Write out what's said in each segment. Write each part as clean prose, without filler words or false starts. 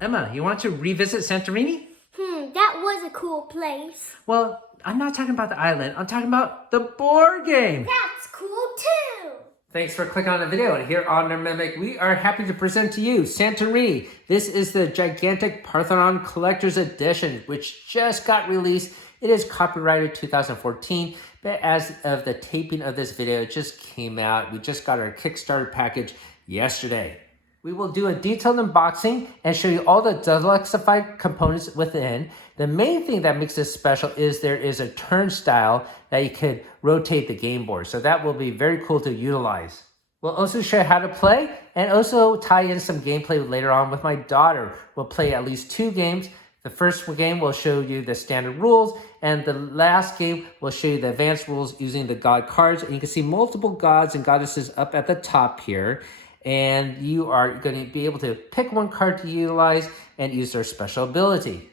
Emma, you want to revisit Santorini? That was a cool place. Well, I'm not talking about the island. I'm talking about the board game. That's cool too. Thanks for clicking on the video. And here on Mimic, we are happy to present to you Santorini. This is the gigantic Pantheon Collector's Edition, which just got released. It is copyrighted 2014, but as of the taping of this video, it just came out. We just got our Kickstarter package yesterday. We will do a detailed unboxing and show you all the deluxeified components within. The main thing that makes this special is there is a turnstile that you could rotate the game board. So that will be very cool to utilize. We'll also show you how to play and also tie in some gameplay later on with my daughter. We'll play at least 2 games. The first game will show you the standard rules, and the last game will show you the advanced rules using the god cards. And you can see multiple gods and goddesses up at the top here. And you are going to be able to pick one card to utilize and use their special ability.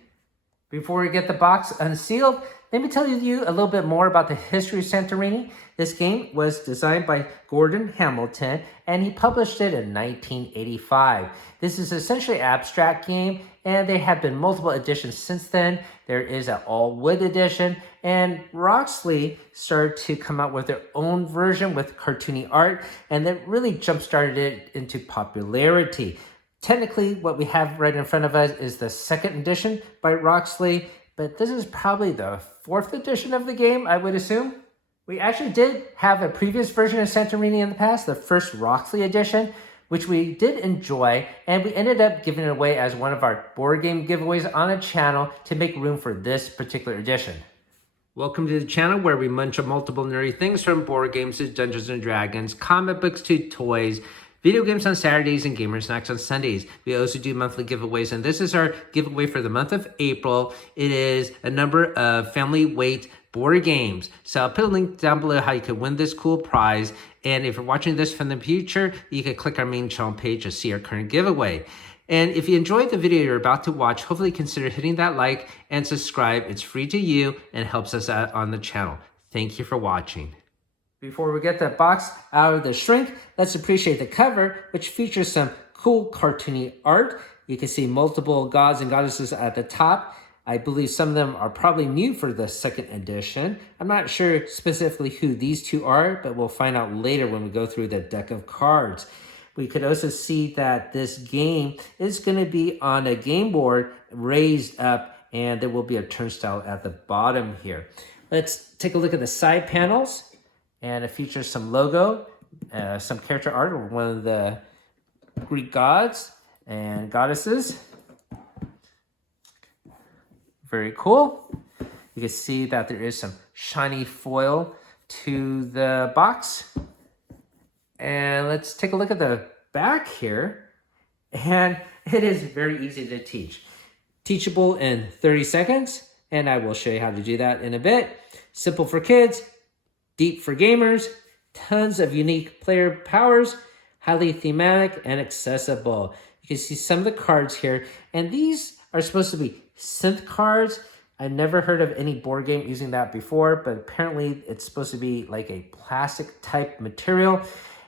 Before we get the box unsealed, let me tell you a little bit more about the history of Santorini. This game was designed by Gordon Hamilton, and he published it in 1985. This is essentially an abstract game, and there have been multiple editions since then. There is an all-wood edition, and Roxley started to come out with their own version with cartoony art, and that really jump-started it into popularity. Technically, what we have right in front of us is the 2nd edition by Roxley, but this is probably the 4th edition of the game, I would assume. We actually did have a previous version of Santorini in the past, the first Roxley edition, which we did enjoy, and we ended up giving it away as one of our board game giveaways on the channel to make room for this particular edition. Welcome to the channel where we munch on multiple nerdy things from board games to Dungeons & Dragons, comic books to toys, video games on Saturdays, and gamer snacks on Sundays. We also do monthly giveaways, and this is our giveaway for the month of April. It is a number of family weight board games. So I'll put a link down below how you can win this cool prize. And if you're watching this from the future, you can click our main channel page to see our current giveaway. And if you enjoyed the video you're about to watch, hopefully consider hitting that like and subscribe. It's free to you and helps us out on the channel. Thank you for watching. Before we get the box out of the shrink, let's appreciate the cover, which features some cool cartoony art. You can see multiple gods and goddesses at the top. I believe some of them are probably new for the 2nd edition. I'm not sure specifically who these 2 are, but we'll find out later when we go through the deck of cards. We could also see that this game is going to be on a game board raised up, and there will be a turnstile at the bottom here. Let's take a look at the side panels. And it features some logo, some character art of one of the Greek gods and goddesses. Very cool. You can see that there is some shiny foil to the box. And let's take a look at the back here. And it is very easy to teach. Teachable in 30 seconds. And I will show you how to do that in a bit. Simple for kids. Deep for gamers, tons of unique player powers, highly thematic and accessible. You can see some of the cards here, and these are supposed to be synth cards. I've never heard of any board game using that before, but apparently it's supposed to be like a plastic type material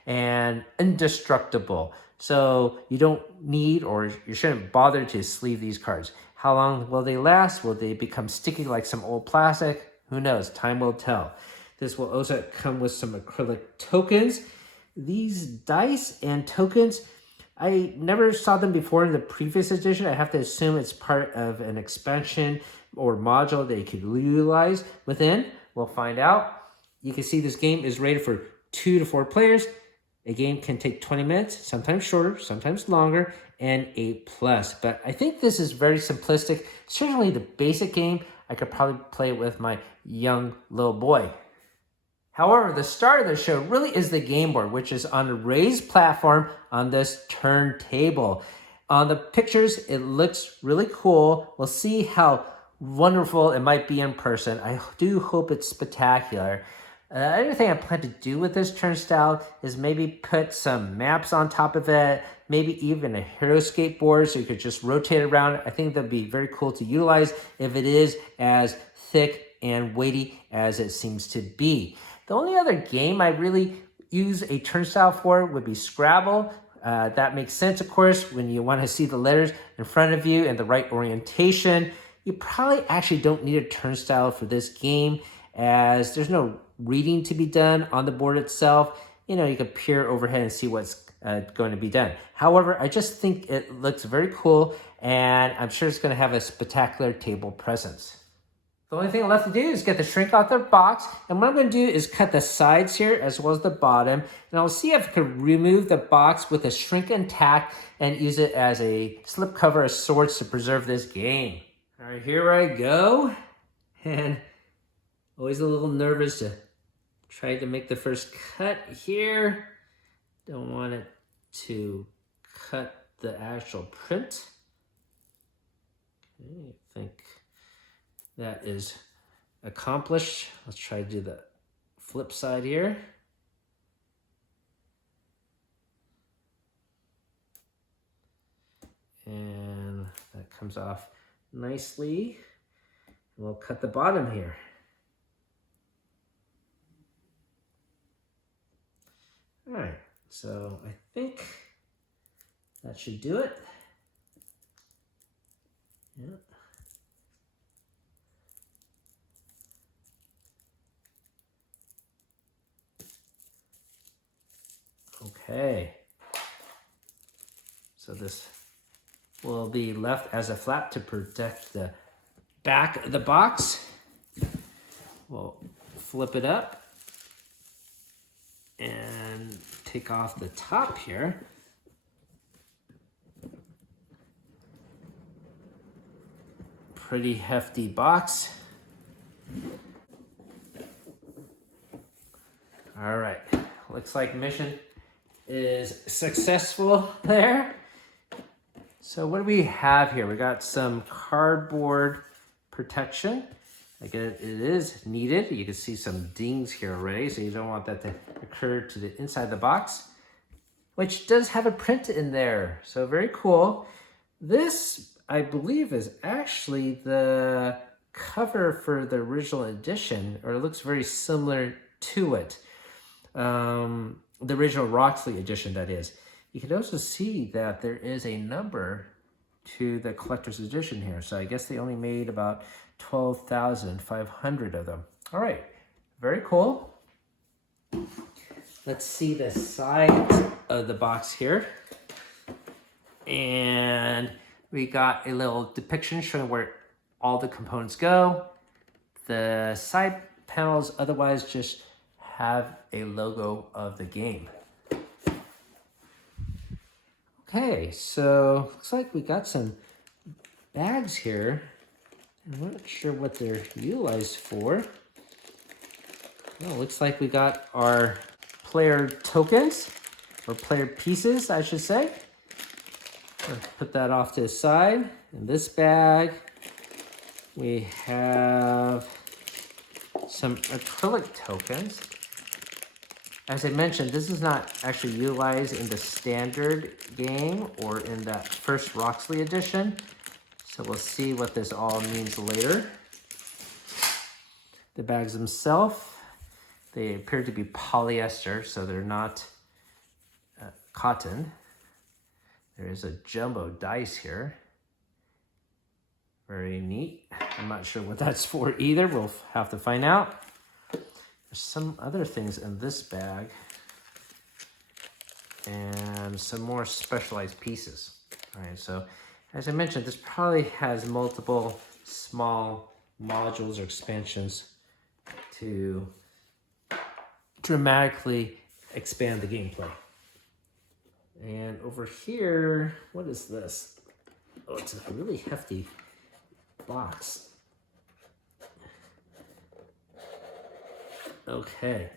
and indestructible. So you don't need, or you shouldn't bother to sleeve these cards. How long will they last? Will they become sticky like some old plastic? Who knows? Time will tell. This will also come with some acrylic tokens. These dice and tokens, I never saw them before in the previous edition. I have to assume it's part of an expansion or module that you could utilize within. We'll find out. You can see this game is rated for 2 to 4 players. A game can take 20 minutes, sometimes shorter, sometimes longer, and 8+. But I think this is very simplistic. Certainly the basic game, I could probably play it with my young little boy. However, the star of the show really is the game board, which is on a raised platform on this turntable. On the pictures, it looks really cool. We'll see how wonderful it might be in person. I do hope it's spectacular. Another thing I plan to do with this turnstile is maybe put some maps on top of it, maybe even a hero skateboard so you could just rotate it around. I think that'd be very cool to utilize if it is as thick and weighty as it seems to be. The only other game I really use a turnstile for would be Scrabble. That makes sense, of course, when you want to see the letters in front of you and the right orientation. You probably actually don't need a turnstile for this game, as there's no reading to be done on the board itself. You know, you can peer overhead and see what's going to be done. However, I just think it looks very cool, and I'm sure it's going to have a spectacular table presence. The only thing left to do is get the shrink out the box, and what I'm going to do is cut the sides here as well as the bottom, and I'll see if I can remove the box with a shrink intact and use it as a slip cover of sorts to preserve this game. All right, here I go, and always a little nervous to try to make the first cut here. Don't want it to cut the actual print. Okay, I think that is accomplished. Let's try to do the flip side here. And that comes off nicely. We'll cut the bottom here. All right, so I think that should do it. Yeah. Okay, so this will be left as a flap to protect the back of the box. We'll flip it up and take off the top here. Pretty hefty box. All right, looks like mission is successful there. So what do we have here? We got some cardboard protection. Like it is needed. You can see some dings here already, so you don't want that to occur to the inside the box, which does have a print in there. So very cool. This, I believe, is actually the cover for the original edition, or it looks very similar to it. The original Roxley edition, that is. You can also see that there is a number to the collector's edition here. So I guess they only made about 12,500 of them. All right, very cool. Let's see the sides of the box here. And we got a little depiction showing where all the components go. The side panels otherwise just have a logo of the game. Okay, so looks like we got some bags here. I'm not sure what they're utilized for. Well, looks like we got our player tokens, or player pieces, I should say. Let's put that off to the side. In this bag, we have some acrylic tokens. As I mentioned, this is not actually utilized in the standard game or in that first Roxley edition. So we'll see what this all means later. The bags themselves, they appear to be polyester, so they're not cotton. There is a jumbo dice here. Very neat. I'm not sure what that's for either. We'll have to find out. There's some other things in this bag and some more specialized pieces. All right, so as I mentioned, this probably has multiple small modules or expansions to dramatically expand the gameplay. And over here, what is this? Oh, it's a really hefty box. Okay,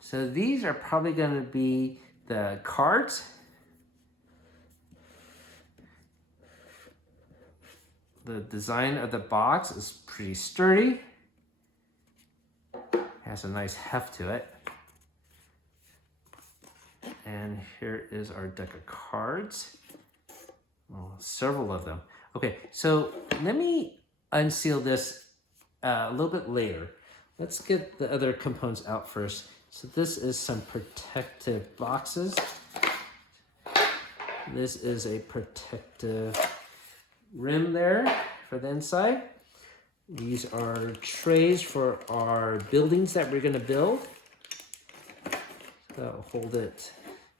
so these are probably going to be the cards. The design of the box is pretty sturdy. Has a nice heft to it. And here is our deck of cards. Well, several of them. Okay, so let me unseal this a little bit later. Let's get the other components out first. So this is some protective boxes. This is a protective rim there for the inside. These are trays for our buildings that we're going to build. That'll hold it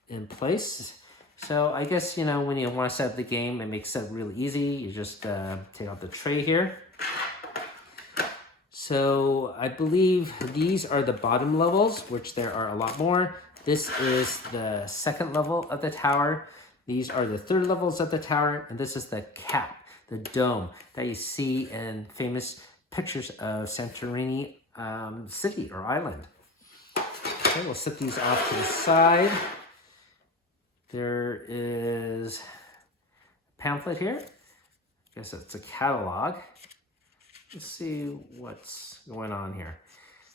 in place. So I guess, you know, when you want to set up the game, it makes it really easy. You just take out the tray here. So I believe these are the bottom levels, which there are a lot more. This is the second level of the tower. These are the third levels of the tower. And this is the cap, the dome that you see in famous pictures of Santorini city or island. Okay, we'll set these off to the side. There is a pamphlet here. I guess it's a catalog. Let's see what's going on here.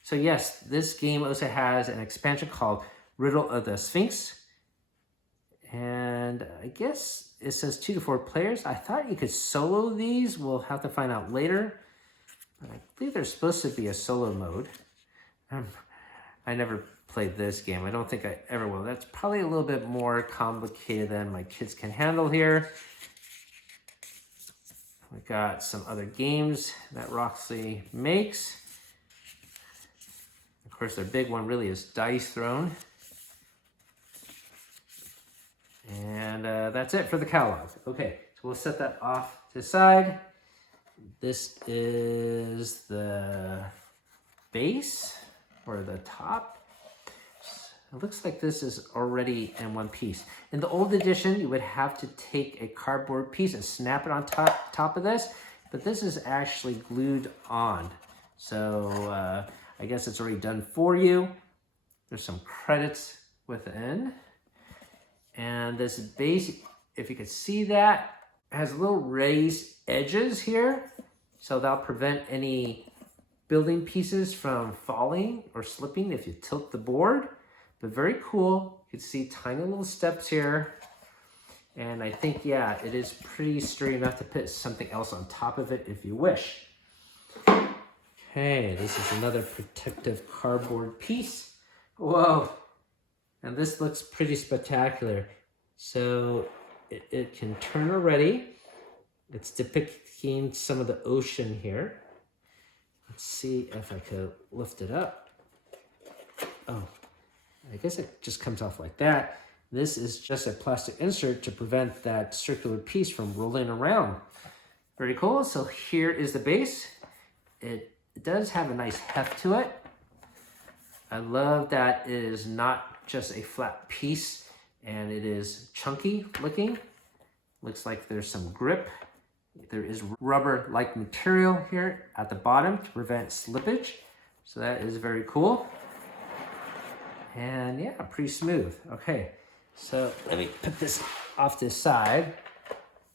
So yes, this game also has an expansion called Riddle of the Sphinx. And I guess it says 2 to 4 players. I thought you could solo these. We'll have to find out later. But I believe there's supposed to be a solo mode. I never played this game. I don't think I ever will. That's probably a little bit more complicated than my kids can handle here. We got some other games that Roxy makes. Of course, their big one really is Dice Throne. And that's it for the catalog. Okay, so we'll set that off to the side. This is the base or the top. It looks like this is already in one piece. In the old edition, you would have to take a cardboard piece and snap it on top of this, but this is actually glued on. So I guess it's already done for you. There's some credits within. And this base, if you could see that, has little raised edges here. So that'll prevent any building pieces from falling or slipping if you tilt the board. But very cool. You can see tiny little steps here. And I think, yeah, it is pretty sturdy enough to put something else on top of it if you wish. Okay, this is another protective cardboard piece. Whoa. And this looks pretty spectacular. So it can turn already. It's depicting some of the ocean here. Let's see if I could lift it up. Oh, I guess it just comes off like that. This is just a plastic insert to prevent that circular piece from rolling around. Very cool. So here is the base. It does have a nice heft to it. I love that it is not just a flat piece and it is chunky looking. Looks like there's some grip. There is rubber-like material here at the bottom to prevent slippage. So that is very cool. And yeah, pretty smooth. Okay, so let me put this off to the side.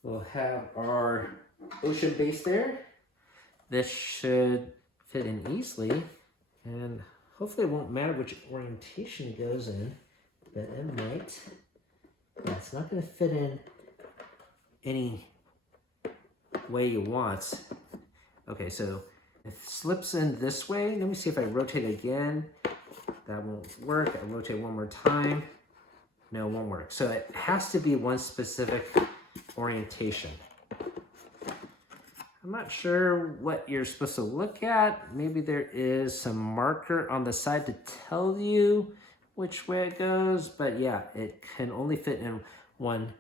We'll have our ocean base there. This should fit in easily. And hopefully it won't matter which orientation it goes in, but it might. Yeah, it's not going to fit in any way you want. Okay, so it slips in this way. Let me see if I rotate again. That won't work. I rotate one more time. No, it won't work. So it has to be one specific orientation. I'm not sure what you're supposed to look at. Maybe there is some marker on the side to tell you which way it goes, but yeah, it can only fit in one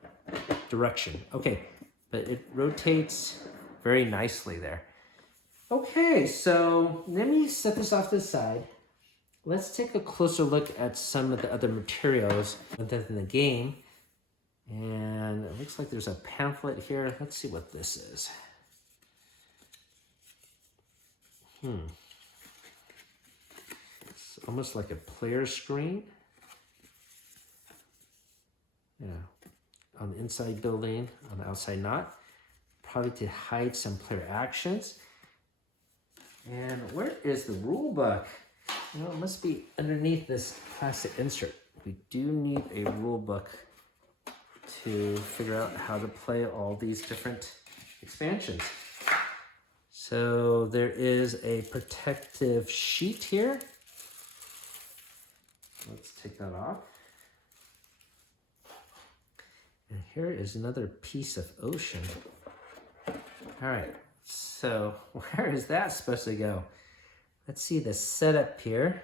direction. Okay, but it rotates very nicely there. Okay, so let me set this off to the side. Let's take a closer look at some of the other materials within the game. And it looks like there's a pamphlet here. Let's see what this is. It's almost like a player screen. Yeah, on the inside building, on the outside not. Probably to hide some player actions. And where is the rule book? You know, it must be underneath this plastic insert. We do need a rule book to figure out how to play all these different expansions. So there is a protective sheet here. Let's take that off. And here is another piece of ocean. All right, so where is that supposed to go? Let's see the setup here.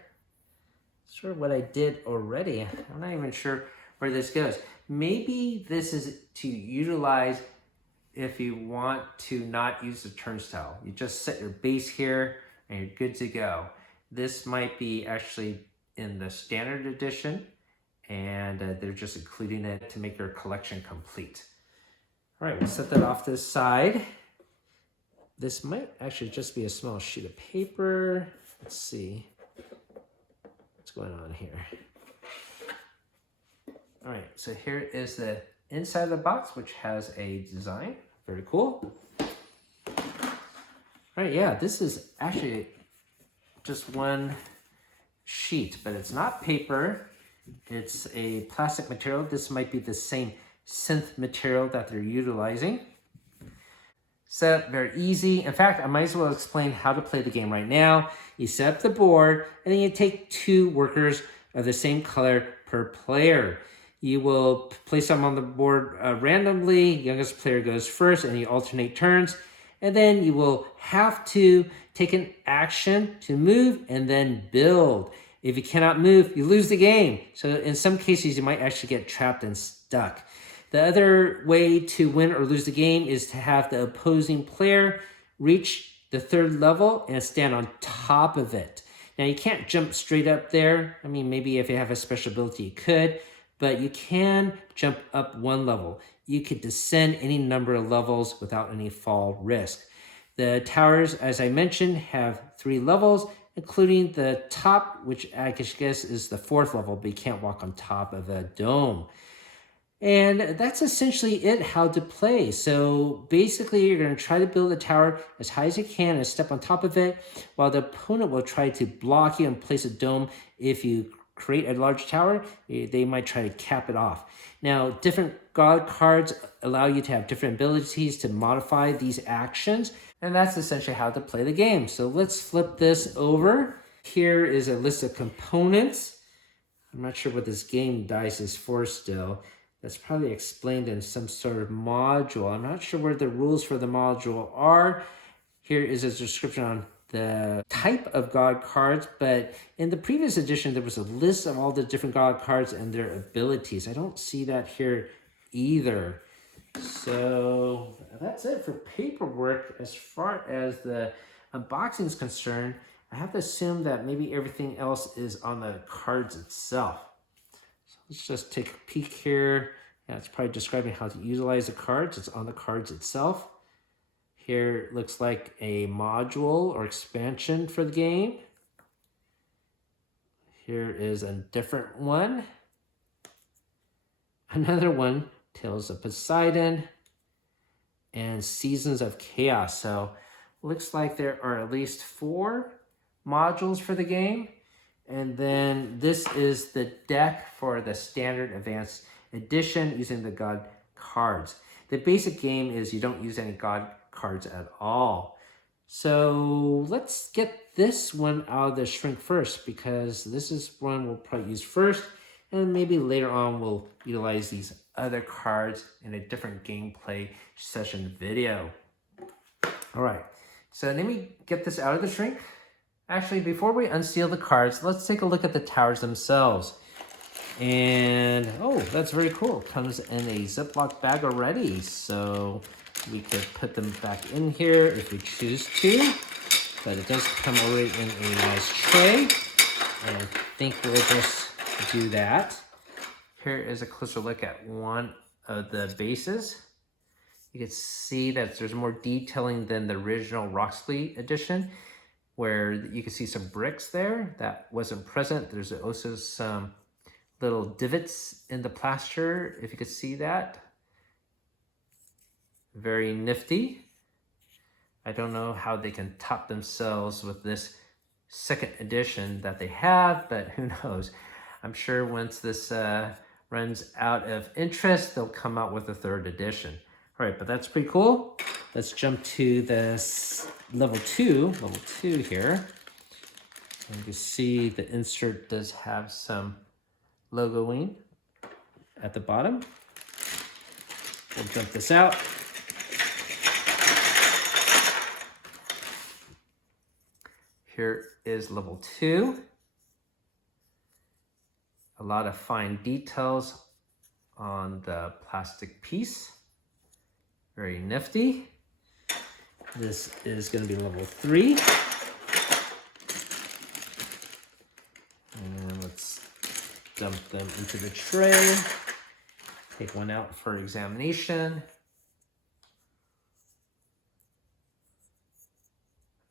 Sort of what I did already. I'm not even sure where this goes. Maybe this is to utilize if you want to not use the turnstile. You just set your base here and you're good to go. This might be actually in the standard edition, and they're just including it to make your collection complete. All right, we'll set that off to the side. This might actually just be a small sheet of paper. Let's see what's going on here. All right, so here is the inside of the box, which has a design. Very cool. All right, yeah, this is actually just one sheet, but it's not paper. It's a plastic material. This might be the same synth material that they're utilizing. So very easy. In fact, I might as well explain how to play the game right now. You set up the board, and then you take 2 workers of the same color per player. You will place them on the board randomly. Youngest player goes first, and you alternate turns. And then you will have to take an action to move and then build. If you cannot move, you lose the game. So in some cases, you might actually get trapped and stuck. The other way to win or lose the game is to have the opposing player reach the 3rd level and stand on top of it. Now, you can't jump straight up there. I mean, maybe if you have a special ability, you could, but you can jump up 1 level. You could descend any number of levels without any fall risk. The towers, as I mentioned, have 3 levels, including the top, which I guess is the 4th level, but you can't walk on top of a dome. And that's essentially it, how to play. So basically, you're going to try to build a tower as high as you can and step on top of it, while the opponent will try to block you and place a dome. If you create a large tower, they might try to cap it off. Now, different god cards allow you to have different abilities to modify these actions, and that's essentially how to play the game. So let's flip this over. Here is a list of components. I'm not sure what this game dice is for still. That's probably explained in some sort of module. I'm not sure where the rules for the module are. Here is a description on the type of god cards, but in the previous edition, there was a list of all the different god cards and their abilities. I don't see that here either. So that's it for paperwork. As far as the unboxing is concerned, I have to assume that maybe everything else is on the cards itself. Let's just take a peek here. Yeah, it's probably describing how to utilize the cards. It's on the cards itself. Here it looks like a module or expansion for the game. Here is a different one. Another one, Tales of Poseidon and Seasons of Chaos. So looks like there are at least 4 modules for the game. And then this is the deck for the standard advanced edition using the god cards. The basic game is you don't use any god cards at all. So let's get this one out of the shrink first, because this is one we'll probably use first, and maybe later on we'll utilize these other cards in a different gameplay session video. All right, so let me get this out of the shrink. Actually, before we unseal the cards, let's take a look at the towers themselves. And, oh, that's very cool. It comes in a Ziploc bag already, so we could put them back in here if we choose to. But it does come already in a nice tray, and I think we'll just do that. Here is a closer look at one of the bases. You can see that there's more detailing than the original Roxley edition, where you can see some bricks there that wasn't present. There's also some little divots in the plaster, if you could see that. Very nifty. I don't know how they can top themselves with this 2nd edition that they have, but who knows. I'm sure once this runs out of interest, they'll come out with a 3rd edition. All right, but that's pretty cool. Let's jump to this level 2 here. And you can see the insert does have some logoing at the bottom. We'll dump this out. Here is level 2. A lot of fine details on the plastic piece. Very nifty. This is going to be level 3. And let's dump them into the tray. Take one out for examination.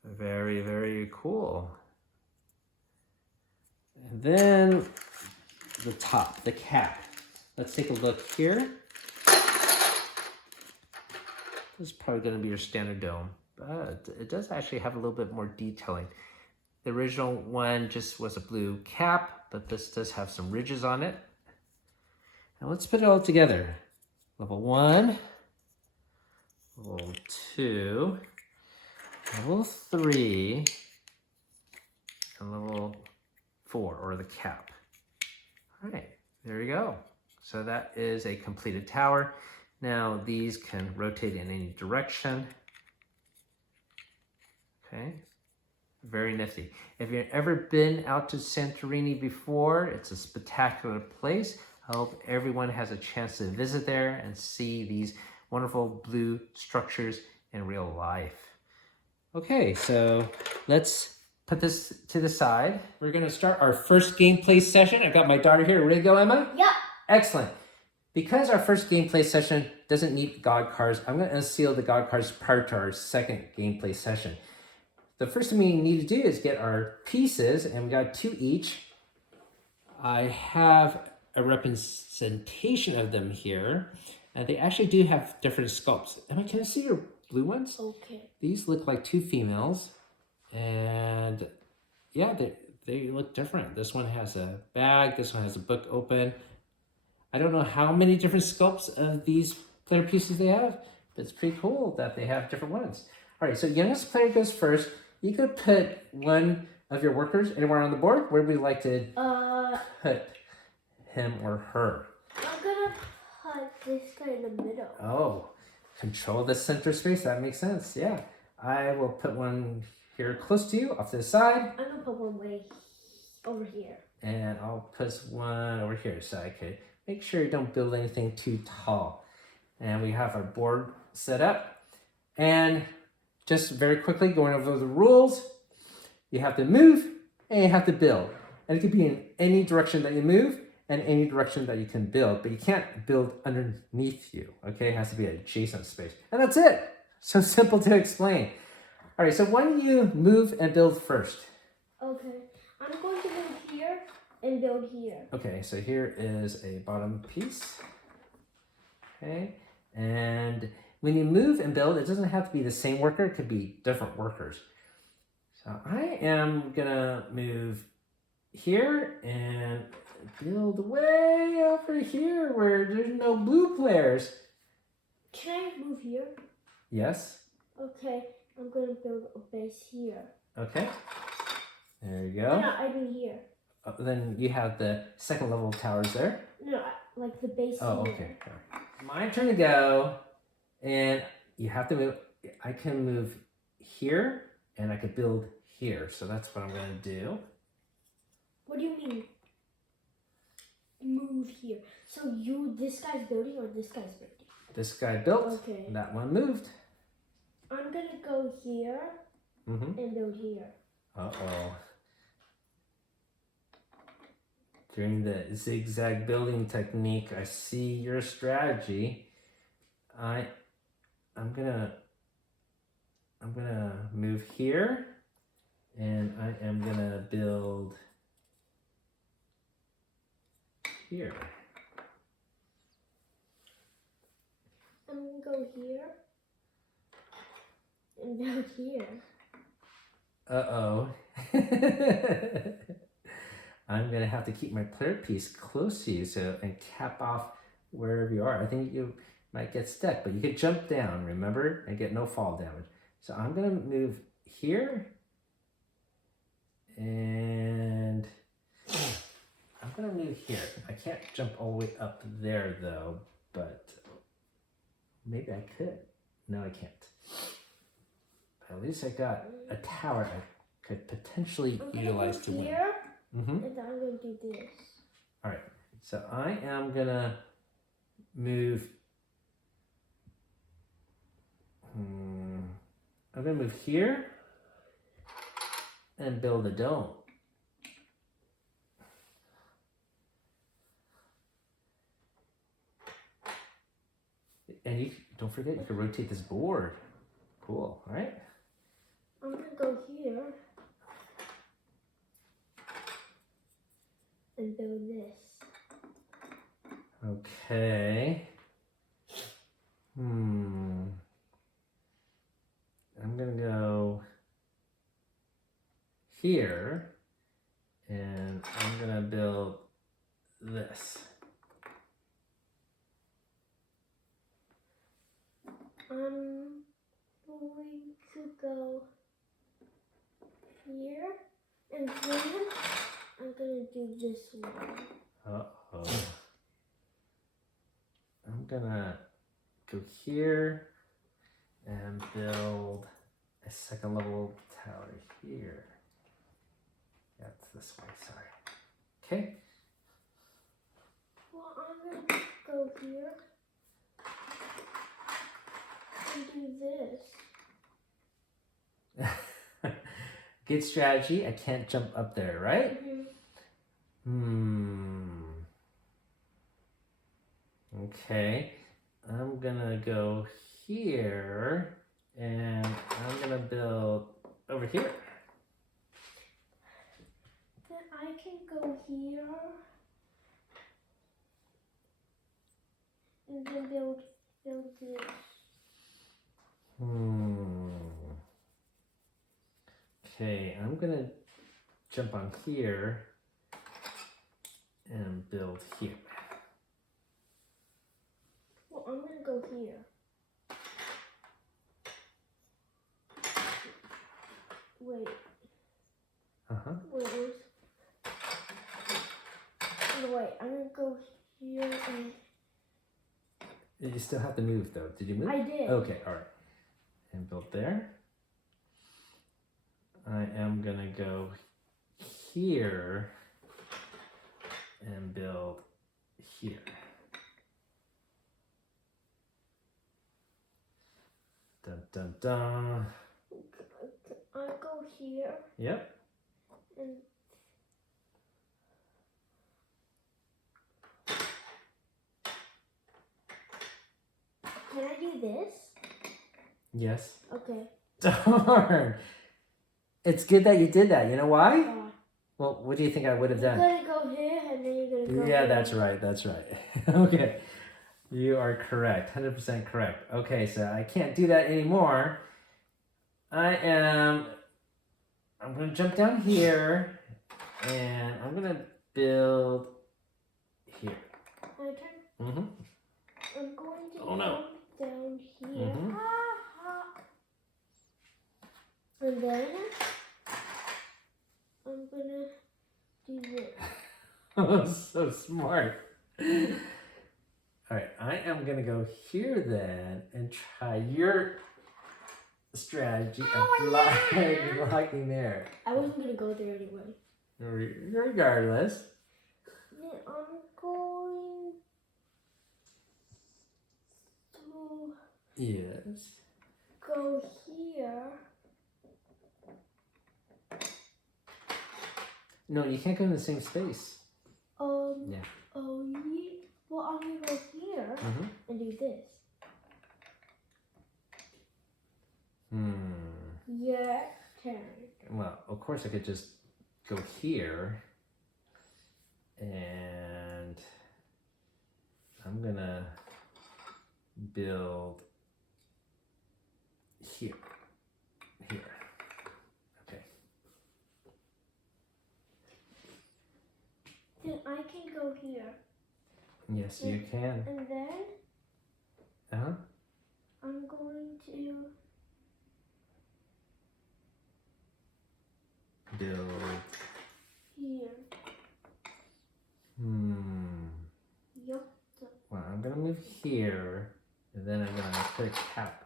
Very, very cool. And then the top, the cap. Let's take a look here. This is probably going to be your standard dome, but it does actually have a little bit more detailing. The original one just was a blue cap, but this does have some ridges on it. Now let's put it all together. Level 1, level 2, level 3, and level 4, or the cap. All right, there you go. So that is a completed tower. Now these can rotate in any direction. Okay, very nifty. If you've ever been out to Santorini before, it's a spectacular place. I hope everyone has a chance to visit there and see these wonderful blue structures in real life. Okay, so let's put this to the side. We're gonna start our first gameplay session. I've got my daughter here. Ready to go, Emma? Yep. Excellent. Because our first gameplay session doesn't need God cards, I'm going to unseal the God cards prior to our second gameplay session. The first thing we need to do is get our pieces, and we got 2 each. I have a representation of them here, and they actually do have different sculpts. Emma, can I see your blue ones? Okay. These look like 2 females, and yeah, they look different. This one has a bag, this one has a book open. I don't know how many different sculpts of these player pieces they have, but it's pretty cool that they have different ones. All right, so youngest player goes first. You could put one of your workers anywhere on the board. Where would we like to put him or her? I'm gonna put this guy in the middle. Oh, control the center space. That makes sense. Yeah, I will put one here close to you, off to the side. I'm gonna put one way over here. And I'll put one over here so I could make sure you don't build anything too tall. And we have our board set up. And just very quickly going over the rules, you have to move and you have to build. And it could be in any direction that you move and any direction that you can build, but you can't build underneath you, okay? It has to be an adjacent space. And that's it. So simple to explain. All right, so why don't you move and build first? Okay, I'm going to move here and build here. Okay, so here is a bottom piece. Okay, and when you move and build, it doesn't have to be the same worker, it could be different workers. So I am gonna move here and build way over here where there's no blue players. Can I move here? Yes. Okay, I'm gonna build a base here. Okay, there you No, go. I mean here. Then you have the second level towers there. No, like the base Oh, here. okay. My turn to go, and you have to move. I can move here, and I could build here. So that's what I'm going to do. What do you mean? Move here. So this guy's building or this guy's building? This guy built. Okay. That one moved. I'm gonna go here Mm-hmm. and build here. Uh-oh. During the zigzag building technique, I see your strategy. I'm gonna move here, and I am gonna build here. I'm gonna go here and build here. Uh-oh. I'm gonna have to keep my player piece close to you and cap off wherever you are. I think you might get stuck, but you can jump down, remember, and get no fall damage. So I'm gonna move here, and I'm gonna move here. I can't jump all the way up there though, but Maybe I could. No, I can't. But at least I got a tower I could potentially utilize to win. Here, Mm-hmm. and I'm going to do this. All right. So I am gonna move. I'm gonna move here and build a dome. And you don't forget, you can rotate this board. Cool, all right? I'm gonna go here and build this. Okay. I'm gonna go here and I'm gonna build this. I'm going to go here and then I'm gonna do this one. Uh-oh. I'm gonna go here and build a second level tower here. That's this way, sorry. Okay. Well, I'm gonna go here and do this. Good strategy. I can't jump up there, right? Okay. I'm gonna go here and I'm gonna build over here. Then I can go here and then build this. Okay, I'm gonna jump on here and build here. Well, I'm gonna go here. Wait. Wait. Wait, I'm gonna go here and... You still have to move though. Did you move? I did. Okay, all right. And build there. I am gonna go here and build here. Dun dun dun. I'll go here. Yep. And can I do this? Yes. Okay. Darn. It's good that you did that. You know why? Uh, Well, what do you think I would have you're done? gonna go here and then you're gonna go Yeah, here. that's right. That's right. Okay. You are correct. 100% correct. Okay, so I can't do that anymore. I'm going to jump down here and I'm going to build here. My turn. Mm-hmm. I'm going to Oh, no. jump down here. Mhm. And then I'm gonna do this. Oh, so smart. All right, I am going to go here then and try your strategy of blocking there. I wasn't gonna go there anyway. Regardless. Then I'm going to Yes. go here. No, you can't go in the same space. Yeah. Oh, yeah. Well, I'm gonna go here Mm-hmm. and do this. Your turn. Well, of course I could just go here and I'm gonna build here. Okay. Then I can go here. Yes, you can. And then Uh-huh. I'm going to Build. here. Hmm. Yup. Well, I'm gonna move here and then I'm gonna put a cap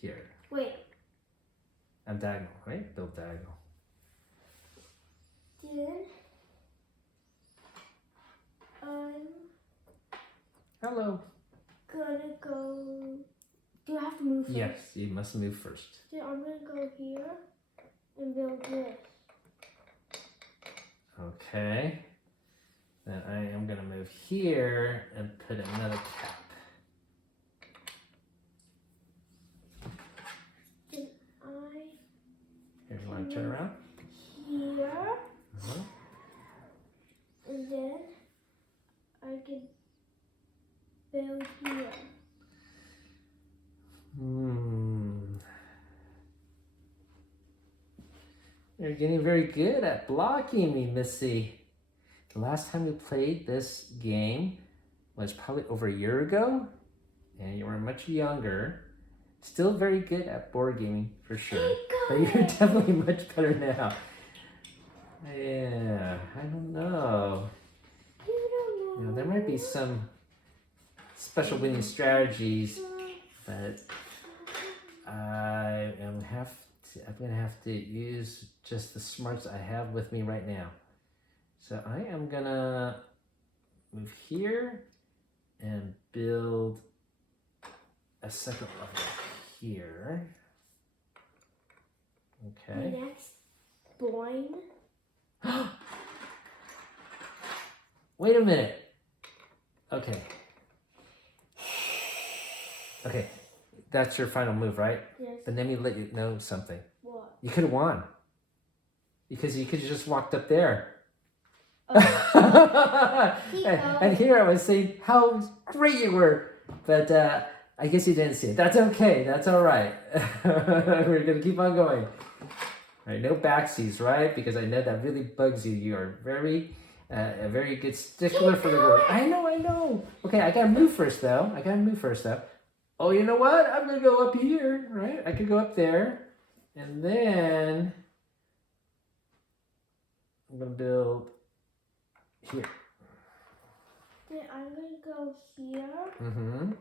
here. Wait. I'm diagonal, right? Build diagonal. Then I'm Hello. gonna go. Do I have to move first? Yes, you must move first. Then I'm gonna go here and build this. Okay. Then I am gonna move here and put another cap. Then I Here, you want to turn around? here, Uh-huh. and then I can build here. You're getting very good at blocking me, Missy. The last time we played this game was probably over a year ago, and you were much younger. Still very good at board gaming, for sure. But you're definitely much better now. Yeah, I don't know. You don't know. There might be some special winning strategies, but I'm gonna have to use just the smarts I have with me right now. So I am gonna move here and build a second level here. Okay. Next, boing. Wait a minute. Okay. Okay. That's your final move, right? Yes. But let me let you know something. What? You could have won. Because you could have just walked up there. And here I was saying how great you were. But I guess you didn't see it. That's okay. That's all right. We're going to keep on going. All right, no backseas, right? Because I know that really bugs you. You are a very good stickler for the word. I know. Okay, I got to move first, though. Oh, you know what? I'm going to go up here, right? I could go up there. And then I'm going to build here. Then I'm going to go here. Mm-hmm.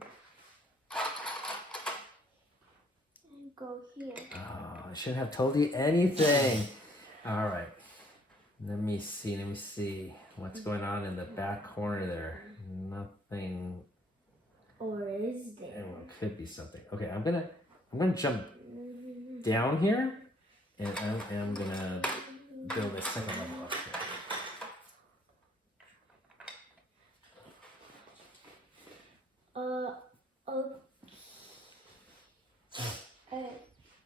And go here. Oh, I shouldn't have told you anything. All right. Let me see. What's going on in the back corner there? Nothing. Or is there? Well, it could be something. Okay, I'm gonna jump down here, and I'm gonna build a second level up here.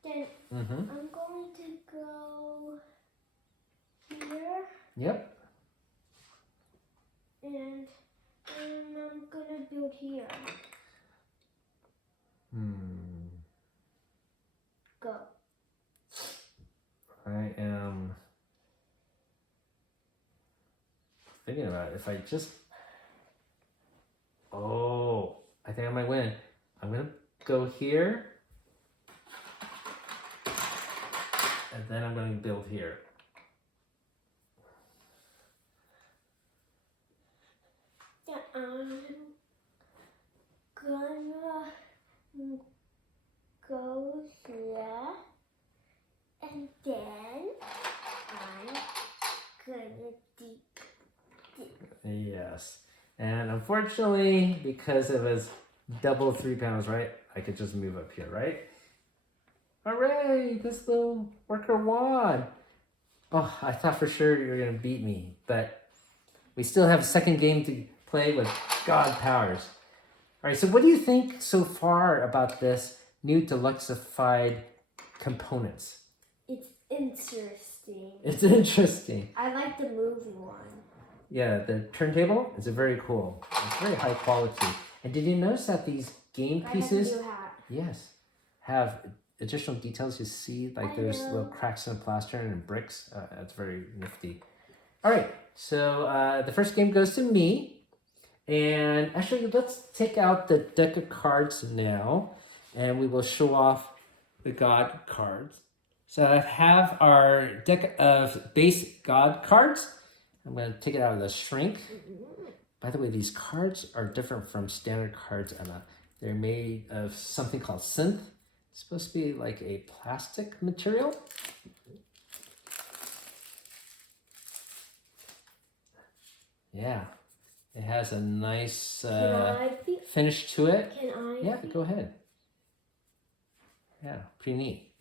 Then Mm-hmm. I'm going to go here. Yep. And I'm gonna build here. Go. I am thinking about it. If I just... Oh, I think I might win. I'm going to go here. And then I'm going to build here. Then I'm gonna go here. And then I'm gonna Yes. And unfortunately, because it was double 3 pounds, right? I could just move up here, right? Hooray! This little worker won. Oh, I thought for sure you were going to beat me. But we still have a second game to play with God powers. All right, so what do you think so far about this new deluxified components? It's interesting. It's interesting. I like the movie one. Yeah, the turntable is very cool. It's very high quality. And did you notice that these game pieces, I have a new hat. yes, have additional details? You see, like there's little cracks in the plaster and bricks. That's very nifty. All right, so the first game goes to me. And actually, let's take out the deck of cards now, and we will show off the God cards. So I have our deck of base God cards. I'm going to take it out of the shrink. By the way, these cards are different from standard cards on a They're made of something called synth. It's supposed to be like a plastic material. Yeah, it has a nice finish to it. Can I? Yeah, go ahead. Yeah, pretty neat.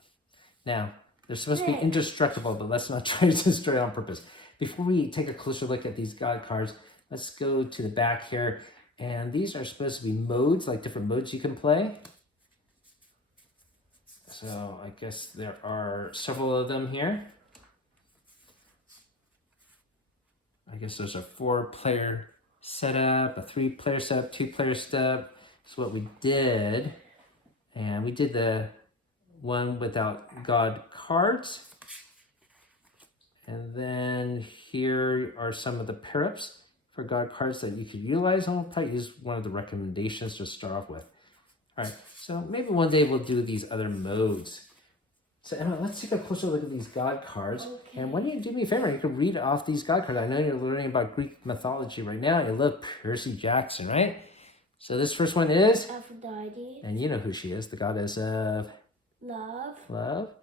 Now, they're supposed to be indestructible, but let's not try to destroy it on purpose. Before we take a closer look at these God cards, let's go to the back here. And these are supposed to be modes, like different modes you can play. So I guess there are several of them here. I guess there's a 4-player setup, a 3-player setup, 2-player setup. That's what we did. And we did the one without God cards. And then here are some of the pair-ups for God cards that you could utilize. And we'll probably use one of the recommendations to start off with. All right, so maybe one day we'll do these other modes. So Emma, let's take a closer look at these God cards. Okay. And why don't you do me a favor? You can read off these God cards. I know you're learning about Greek mythology right now. You love Percy Jackson, right? So this first one is? Aphrodite. And you know who she is, the goddess of? Love. Love.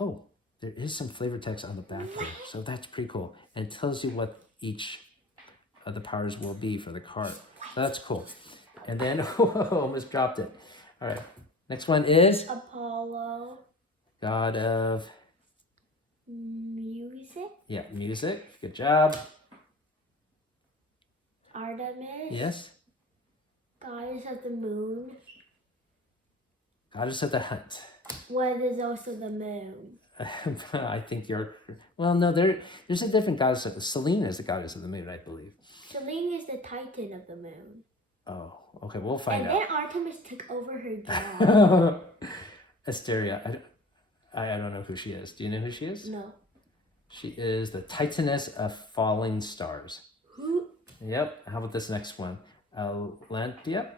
Oh, there is some flavor text on the back here. So that's pretty cool. And it tells you what each of the powers will be for the card. So that's cool. And then, whoa, almost dropped it. All right, next one is? Apollo. God of? Music. Yeah, music. Good job. Artemis. Yes. Goddess of the moon. Goddess of the hunt. What is also the moon? I think you're... Well, no, there's a different goddess. Selene is the goddess of the moon, I believe. Selene is the titan of the moon. Oh, okay, we'll find out. And then Artemis took over her job. Asteria. I don't know who she is. Do you know who she is? No. She is the Titaness of falling stars. Who? Yep. How about this next one? Atlantia.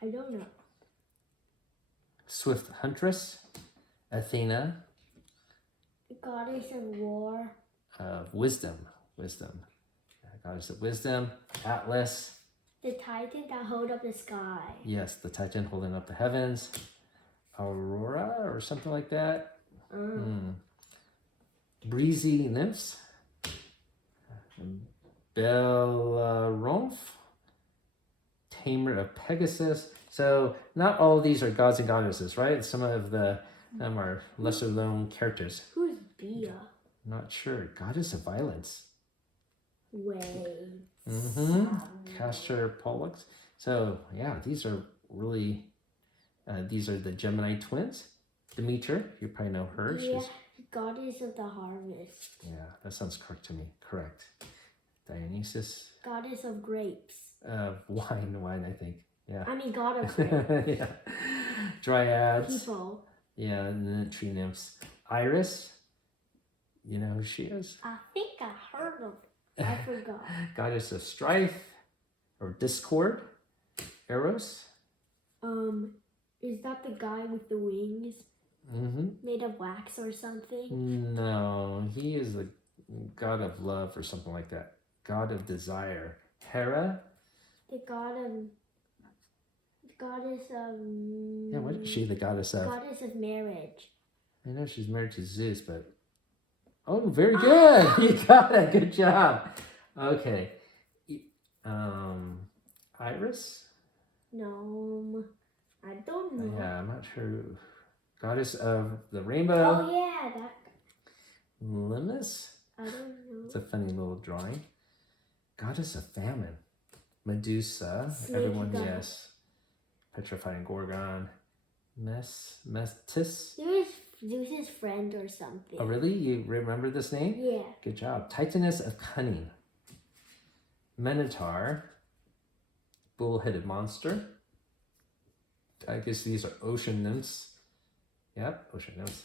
I don't know. Swift Huntress. Athena. The goddess of war. Of wisdom. Wisdom. Goddess of wisdom. Atlas. The titan that hold up the sky. Yes, the Titan holding up the heavens. Aurora or something like that. Breezy nymphs. Belleromphe. Tamer of Pegasus. So not all of these are gods and goddesses, right? Some of them are lesser known characters. Who's Bia? Not sure. Goddess of violence. Wait. Castor Pollux. So yeah, these are really, these are the Gemini twins. Demeter, you probably know her. Yeah, goddess of the harvest. Yeah, that sounds correct to me. Correct. Dionysus. Goddess of grapes. Wine, I think. Yeah. I mean, god of grapes. Yeah. Dryads. People. Yeah, and then tree nymphs. Iris. You know who she is? I think I heard of it. I forgot. Goddess of strife or discord. Eros. Is that the guy with the wings? Made of wax or something? No, he is the god of love or something like that. God of desire. Hera. The goddess of... Yeah, what is she the goddess of? Goddess of marriage. I know she's married to Zeus, but... Oh, very good! You got it! Good job! Okay. Iris? No, I don't know. Yeah, I'm not sure. Goddess of the rainbow. Oh, yeah, that... Limus? I don't know. It's a funny little drawing. Goddess of famine. Medusa. Snake Everyone, goddess. yes. Petrifying Gorgon. Metis. There is Zeus's friend or something. Oh, really? You remember this name? Yeah. Good job. Titaness of cunning. Minotaur. Bull-headed monster. I guess these are ocean nymphs. Yep, ocean nymphs.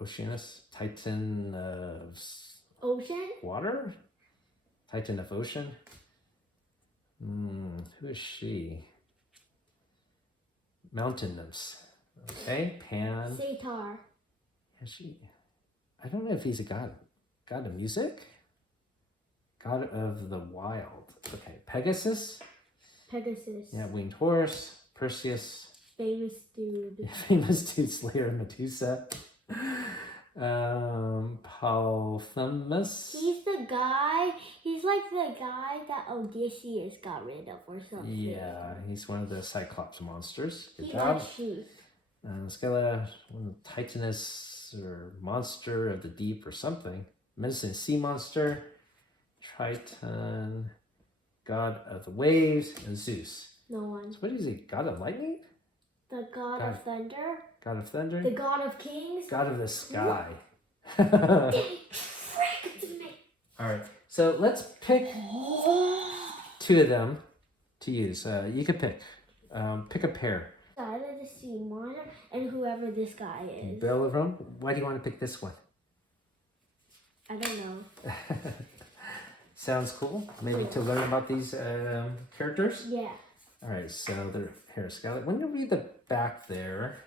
Oceanus. Titan of Ocean? water? Titan of ocean. Who is she? Mountain nymphs. Okay, Pan. Satar. Is she? I don't know if he's a god. God of music? God of the wild. Okay, Pegasus. Pegasus. Yeah, winged horse. Perseus. Famous dude. Famous dude slayer Medusa. Polyphemus. He's the guy. He's like the guy that Odysseus got rid of or something. Yeah, he's one of the Cyclops monsters. Good He job. likes sheep. Scylla, Titanus or monster of the deep or something. Medicine sea monster. Triton, god of the waves, and Zeus. No one. So what is he? God of lightning? The god of thunder. God of thunder? The god of kings. God of the sky. Alright, so let's pick two of them to use. You could pick. Pick a pair. Either the sea monster and whoever this guy is. Barrel of Rome? Why do you want to pick this one? I don't know. Sounds cool. Maybe to learn about these characters? Yeah. Alright, so they're here, Scarlett. When you read the back there.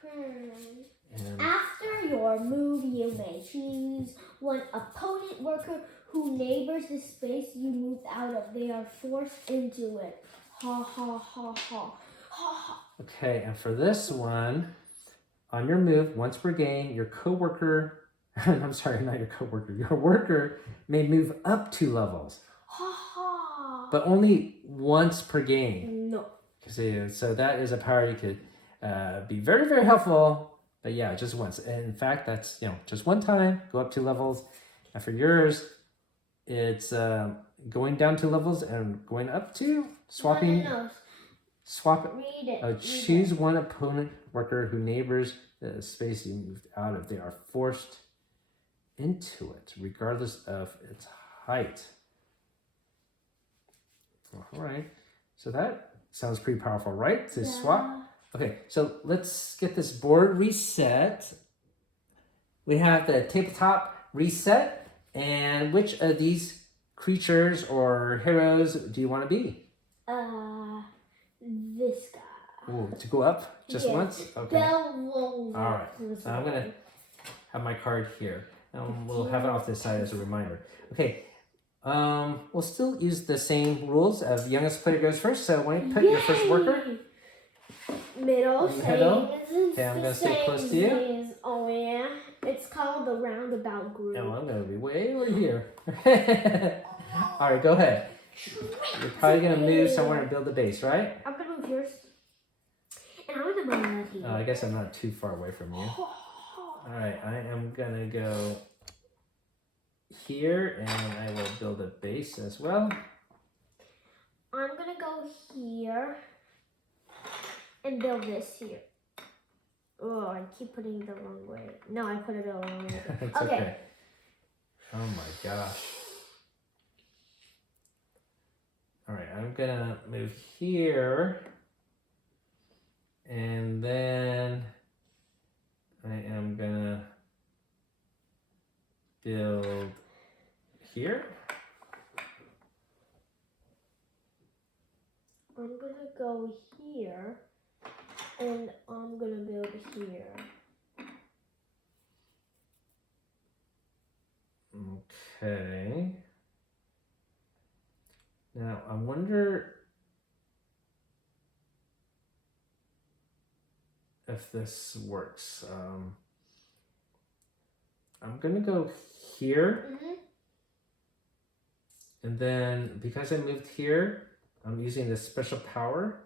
And After your move, you may choose one opponent worker who neighbors the space you moved out of. They are forced into it. Ha ha ha ha. Ha. okay, and for this one, on your move, once per game, your coworker, I'm sorry, not your coworker, your worker may move up 2 levels, Ha ha. but only once per game. No. So that is a power you could be very, very helpful, but yeah, just once. And in fact, that's, just one time, go up 2 levels. And for yours, it's going down 2 levels and going up 2, swapping. No. Swap it. Read it. Choose one opponent worker who neighbors the space you moved out of. They are forced into it, regardless of its height. All right. So that sounds pretty powerful, right? To swap. Okay, so let's get this board reset. We have the tabletop reset. And which of these creatures or heroes do you want to be? This guy. Ooh, to go up just once? Okay. All right. So I'm going to have my card here. And we'll have it off this side as a reminder. Okay. We'll still use the same rules of youngest player goes first. So when you put your first worker. Middle. Okay, I'm going to stay close to you. Oh, yeah. It's called the roundabout group. Oh, I'm going to be way over here. All right, go ahead. You're probably going to move somewhere and build a base, right? I'm going to move yours. And I'm going to move right here. I guess I'm not too far away from you. All right, I am going to go here and I will build a base as well. I'm going to go here and build this here. Oh, I keep putting it the wrong way. No, I put it the wrong way. It's okay. Oh my gosh. All right, I'm gonna move here. And then I am gonna build here. I'm gonna go here. And I'm gonna build here. Okay. Now, I wonder if this works. I'm gonna go here. And then, because I moved here, I'm using this special power.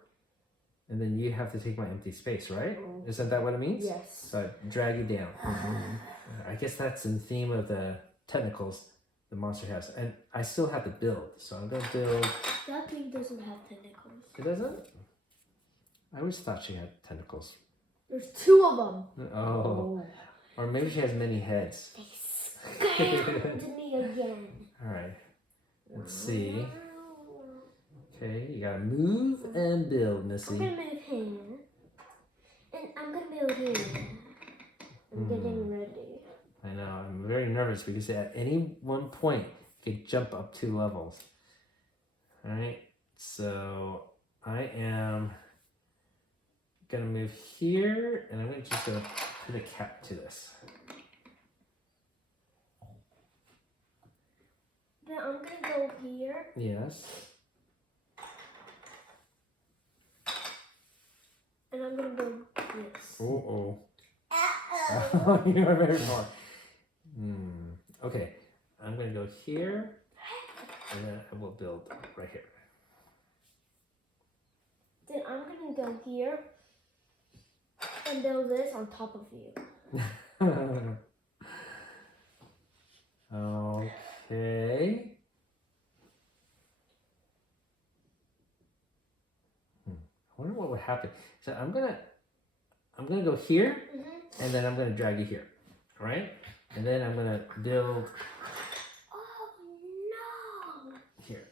And then you have to take my empty space, right? Isn't that what it means? Yes. So I drag you down. I guess that's in the theme of the tentacles the monster has. And I still have to build. So I'm going to build... That thing doesn't have tentacles. It doesn't? I always thought she had tentacles. There's 2 of them. Oh. Or maybe she has many heads. They scared me again. All right. Let's see. Okay, you gotta move and build, Missy. I'm gonna move here. And I'm gonna build here. I'm getting ready. I know, I'm very nervous because at any one point, you could jump up 2 levels. Alright, so I am gonna move here and I'm just gonna put a cap to this. Then I'm gonna go here. Yes. And I'm gonna build this. Oh. You are very far. Okay, I'm gonna go here, and then I will build right here. Then I'm gonna go here and build this on top of you. Okay. I wonder what would happen. So I'm gonna go here, and then I'm gonna drag you here. All right, and then I'm gonna build. Oh no! Here.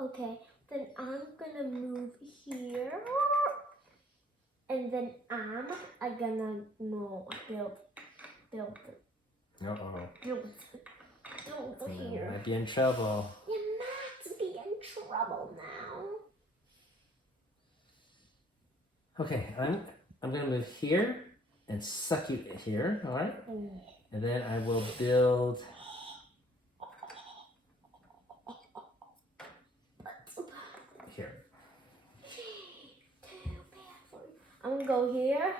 Okay, then I'm gonna move here, and then I'm gonna build here. Might be in trouble. You might be in trouble now. Okay, I'm gonna move here and suck you here. All right, and then I will build. Here. I'm gonna go here,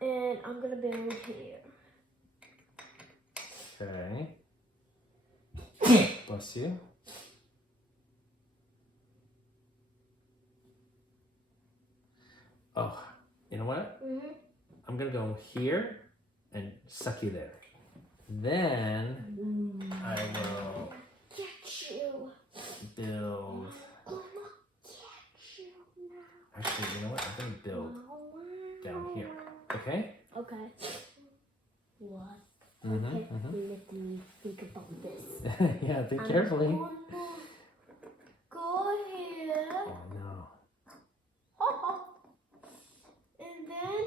and I'm gonna build here. Okay. Bless you. Oh, you know what? I'm gonna go here and suck you there. Then I will Get you. build. I'm gonna get you now. Actually, you know what? I'm gonna build down here. Okay? Okay. What? Mm-hmm. Let me think about this. Yeah, think carefully. Go here. Oh no. And then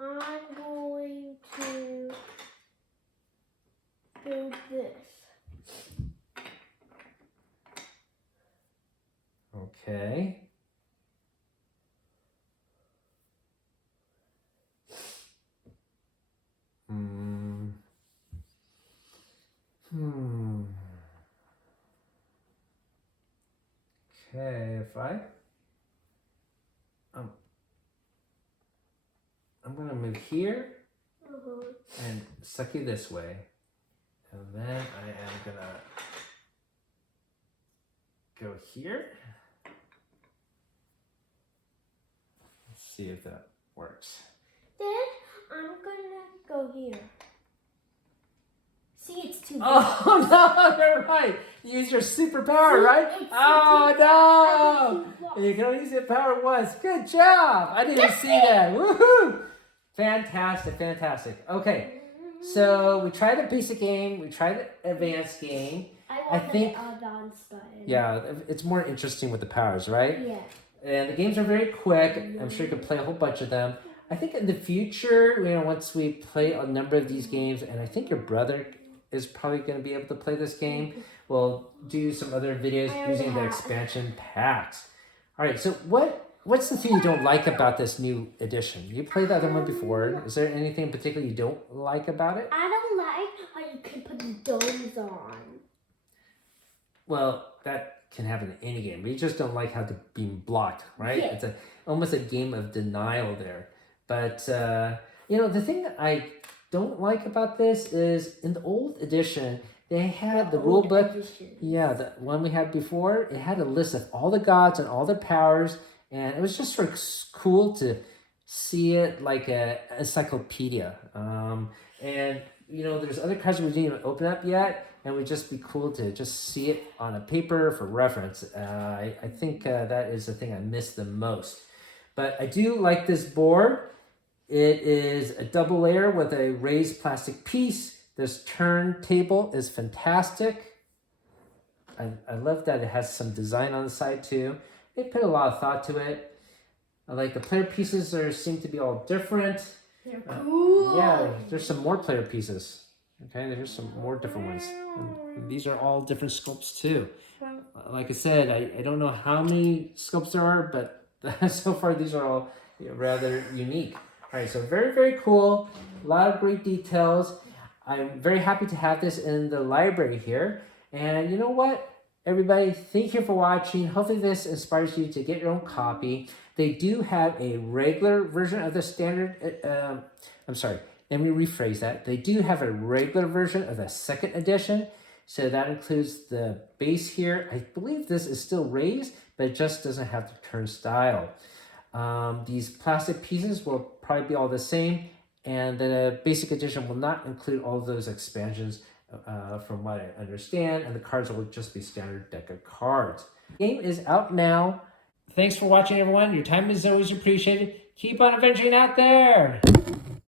I'm going to build this. Okay. Okay, if I'm gonna move here and suck you this way, and then I am gonna go here. Let's see if that works. Then I'm gonna go here. See, it's too big. Oh no, you're right. Use your superpower, right? Oh no! You can only use your power once. Good job. I didn't see that. Woohoo! Fantastic, fantastic. Okay, so we tried the basic game. We tried the advanced game. I think the advanced button. Yeah, it's more interesting with the powers, right? Yeah. And the games are very quick. I'm sure you can play a whole bunch of them. I think in the future, once we play a number of these games, and I think your brother is probably going to be able to play this game, we'll do some other videos using the expansion packs. All right, so what's the thing you don't like about this new edition? You played the other one before. Is there anything in particular you don't like about it? I don't like how you can put the domes on. Well, that can happen in any game. We just don't like how they're being blocked, right? Yeah. It's almost a game of denial there. But, the thing that I don't like about this is in the old edition, they had the rule book. Yeah, the one we had before, it had a list of all the gods and all their powers. And it was just sort of cool to see it like an encyclopedia. There's other cards we didn't even open up yet. And it would just be cool to just see it on a paper for reference. I think that is the thing I miss the most. But I do like this board. It is a double layer with a raised plastic piece. This turntable is fantastic. I love that it has some design on the side too. They put a lot of thought to it. I like the player pieces seem to be all different. They're cool. Yeah, there's some more player pieces. Okay, there's some more different ones. And these are all different sculpts too. Like I said, I don't know how many sculpts there are, but so far these are all rather unique. All right, so very, very cool. A lot of great details. I'm very happy to have this in the library here. And you know what? Everybody, thank you for watching. Hopefully this inspires you to get your own copy. They do have a regular version of the standard, I'm sorry, let me rephrase that. They do have a regular version of the second edition. So that includes the base here. I believe this is still raised, but it just doesn't have the turnstile. These plastic pieces will probably be all the same, and the basic edition will not include all of those expansions from what I understand, and the cards will just be standard deck of cards. The game is out now. Thanks for watching, everyone. Your time is always appreciated. Keep on adventuring out there.